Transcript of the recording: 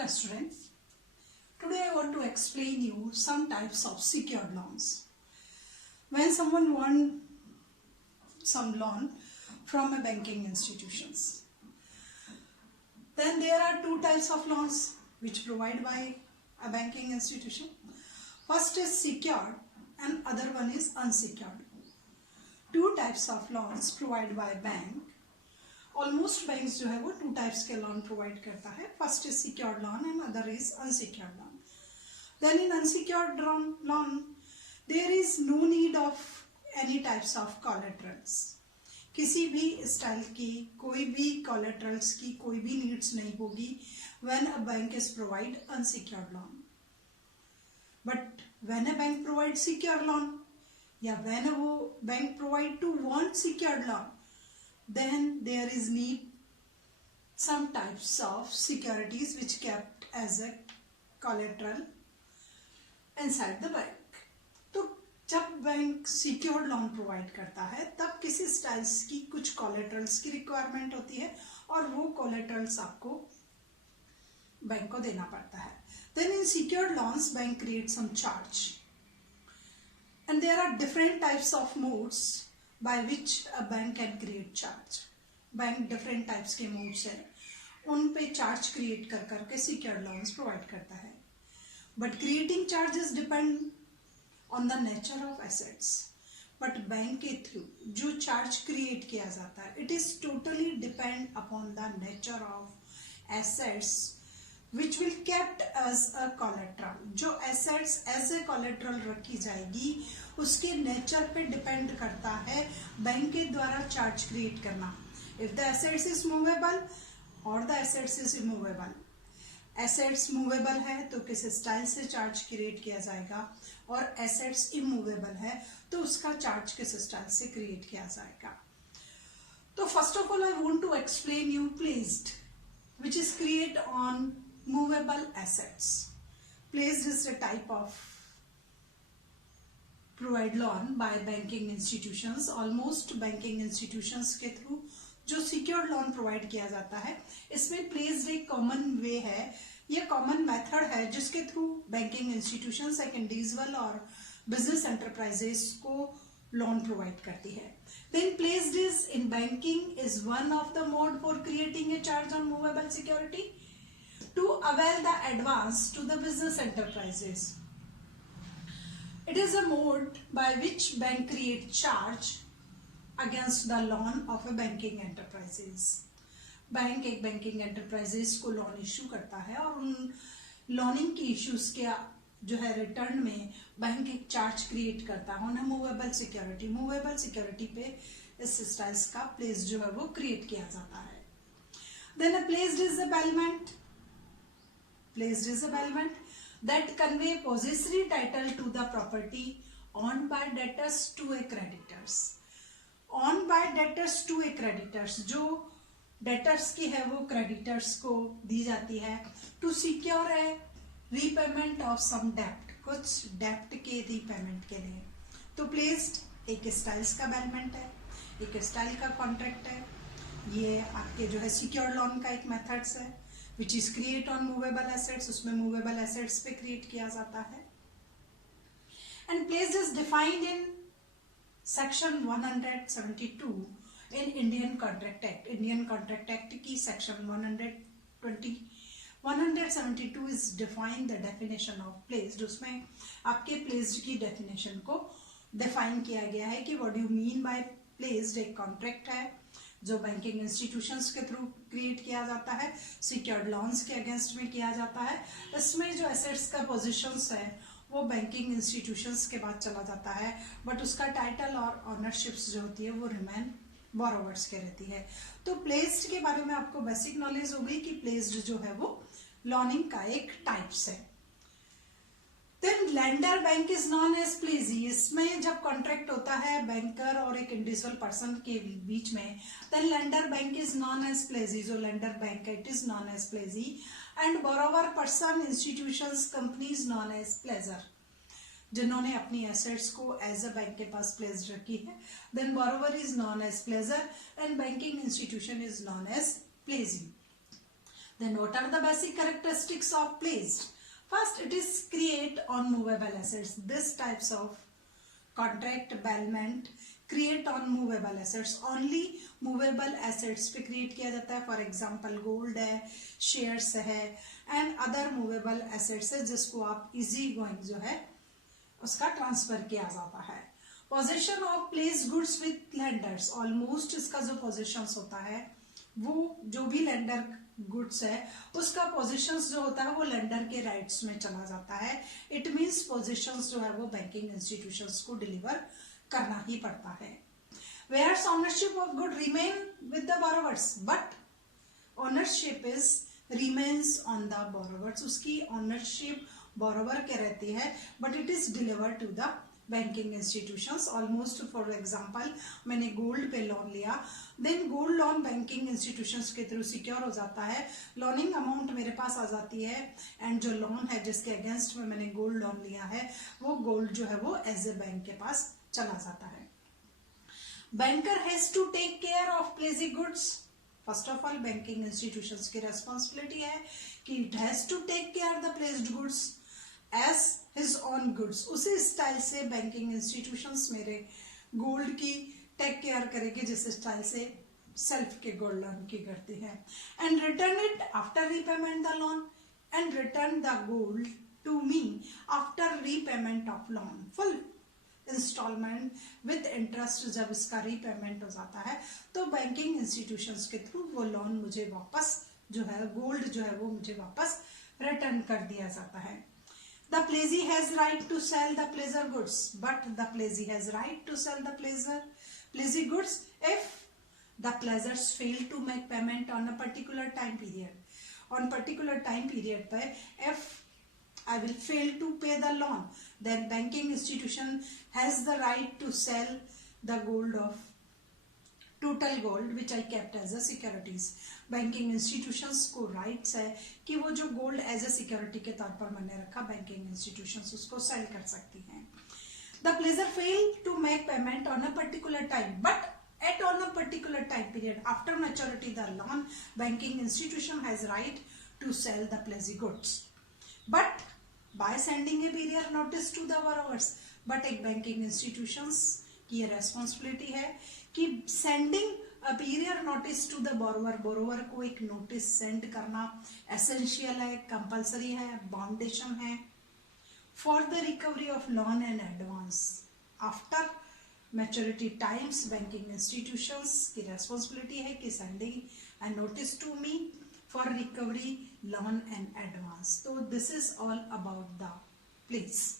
Hello students, today I want to explain you some types of secured loans. When someone wants some loan from a banking institutions, then there are two types of loans which provided by a banking institution. First is secured and other one is unsecured. Two types of loans provided by bank. Almost banks जो है वो two types के loan provide करता है. First is secured loan and other is unsecured loan. Then in unsecured loan there is no need of any types of collaterals. किसी भी style की कोई भी कोलेटरल्स की कोई भी नीड्स नहीं होगी when a bank is provide unsecured loan. But when a bank provide secure loan या व्हेन वो bank provide to want secured loan, then there is need some types of securities which kept as a collateral inside the bank. तो जब bank secured loan provide करता है तब किसी styles की कुछ कोलेटरल्स की रिक्वायरमेंट होती है और वो कोलेटरल्स आपको बैंक को देना पड़ता है. Then in secured loans bank creates some charge and there are different types of modes by which a bank can create charge. Bank different types के मोड्स है, उन पे चार्ज क्रिएट कर करके सिक्योर्ड लोन्स प्रोवाइड करता है. But creating charges depend on the nature of assets. But bank के through जो चार्ज क्रिएट किया जाता है it is totally depend upon the nature of assets which will kept as a collateral. जो assets as a collateral रखी जाएगी उसके nature पे डिपेंड करता है बैंक के द्वारा चार्ज क्रिएट करना. If the assets is movable और the assets is immovable. Assets movable है तो किस स्टाइल से चार्ज क्रिएट किया जाएगा और एसेट्स इमूवेबल है तो उसका चार्ज किस स्टाइल से क्रिएट किया जाएगा. तो first of all I want to explain you placed which is create on movable assets. Placed is a type of provide loan by banking institutions. Almost banking institutions के through जो secured loan provide किया जाता है इसमें placed एक common way है, ये common method है जिसके थ्रू banking institutions एक individual और business enterprises को loan provide करती है. Then placed is in banking is one of the mode for creating a charge on movable security to avail the advance to the business enterprises. It is a mode by which bank create charge against the loan of a banking enterprises. Bank एक banking enterprises को loan issue करता है और उन loaning की issues के जो है रिटर्न में बैंक एक चार्ज क्रिएट करता है उन्हें मूवेबल सिक्योरिटी. मूवेबल सिक्योरिटी पे इस स्टाइल्स का प्लेस जो है वो क्रिएट किया जाता है. Then a pledge is a bailment. Pledge is a bailment that convey possessory title to the property owned by debtors to a creditors. Owned by debtors to a creditors, जो debtors की है वो creditors को दी जाती है to secure a repayment of some डेप्ट, कुछ डेप्ट के रीपेमेंट के लिए. तो प्लेस्ड एक स्टाइल्स का बेलमेंट है, एक स्टाइल का कॉन्ट्रैक्ट है. ये आपके जो है सिक्योर्ड लोन का एक मेथड्स है which is create on movable assets. उसमें मूवेबल एसेट्स पे क्रिएट किया जाता है. And placed is defined in section 172 in Indian contract act. Indian contract act की section 172 is define the definition of placed. उसमें आपके placed की definition को define किया गया है कि what do you mean by placed. एक contract है जो banking institutions के through create किया जाता है, secured loans के against में किया जाता है. इसमें जो assets का positions है वो banking institutions के बाद चला जाता है but उसका title और ownerships जो होती है वो remain borrowers के रहती है. तो प्लेस्ड के बारे में आपको बेसिक नॉलेज हो गई कि प्लेस्ड जो है वो लॉनिंग का एक टाइप्स है. Then lender bank is known as pledgee. इसमें जब कॉन्ट्रैक्ट होता है बैंकर और एक इंडिविजुअल पर्सन के बीच में then lender bank is known as pledgee. जो लेंडर बैंक है it is known as pledgee and borrower person institutions companies known as pledger. जिन्होंने अपनी एसेट्स को एज अ बैंक के पास प्लेस्ड रखी है. Then borrower is known as pledger and banking institution is known as pledgee. Then what are the basic characteristics of placed? First, it is create on movable assets. This types of contract bailment create on movable assets. Only movable assets पे create किया जाता है. For example, gold है, shares है, and other movable assets है जिसको आप easy going जो है उसका ट्रांसफर किया जाता है. Position of place goods with lenders. Almost इसका जो पोजीशंस होता है वो जो भी लेंडर गुड्स है उसका पोजीशंस जो होता है वो लेंडर के राइट्स में चला जाता है. इट मींस पोजीशंस जो है वो बैंकिंग इंस्टीट्यूशंस को डिलीवर करना ही पड़ता है. Whereas ownership of good remain with the borrowers, but ownership is remains on the borrowers. उसकी ओनरशिप बोरोवर के रहती है but it is deliver to the banking institutions. Almost for example मैंने गोल्ड पे लोन लिया, देन गोल्ड लोन बैंकिंग इंस्टीट्यूशंस के through secure हो जाता है, लोनिंग अमाउंट मेरे पास आ जाती है, एंड जो लोन है जिसके अगेंस्ट में मैंने गोल्ड लोन लिया है वो गोल्ड जो है वो एज ए बैंक के पास चला जाता है. Banker has to take care of placing goods. First of all banking institutions की रेस्पॉन्सिबिलिटी है कि it has to take care the placed goods as his own goods. उसी स्टाइल से बैंकिंग इंस्टीट्यूशंस मेरे गोल्ड की टेक केयर करेगी जिस style से सेल्फ के गोल्ड लोन की करती है. And return it after repayment the loan and return the gold to me after repayment of loan. Full instalment with interest जब इसका रीपेमेंट हो जाता है तो बैंकिंग इंस्टीट्यूशंस के थ्रू वो लोन मुझे वापस जो है गोल्ड जो है वो मुझे वापस रिटर्न कर दिया जाता है. The plesee has right to sell the pleasure goods, but the plesee has right to sell the plesee goods if the pleasures fail to make payment on a particular time period. On particular time period पे if I will fail to pay the loan, then banking institution has the right to sell the gold of total gold which I kept as a securities. Banking institutions को rights है कि वो जो gold as a security के तौर पर मैंने रखा बैंकिंग इंस्टीट्यूशंस उसको सेल कर सकती हैं. The pledger fail to make payment on a particular time but at on a particular time period after maturity the loan banking institution has right to sell the plesee goods but by sending a period notice to the borrowers. but एक banking institutions की responsibility है कि sending a period notice to the borrower. Borrower को एक notice send करना essential है, compulsory है, बाउंडेशन है for the recovery of loan and advance after maturity times. Banking institutions की रेस्पॉन्सिबिलिटी है कि sending a notice to me for recovery loan and advance. तो this is all about the place.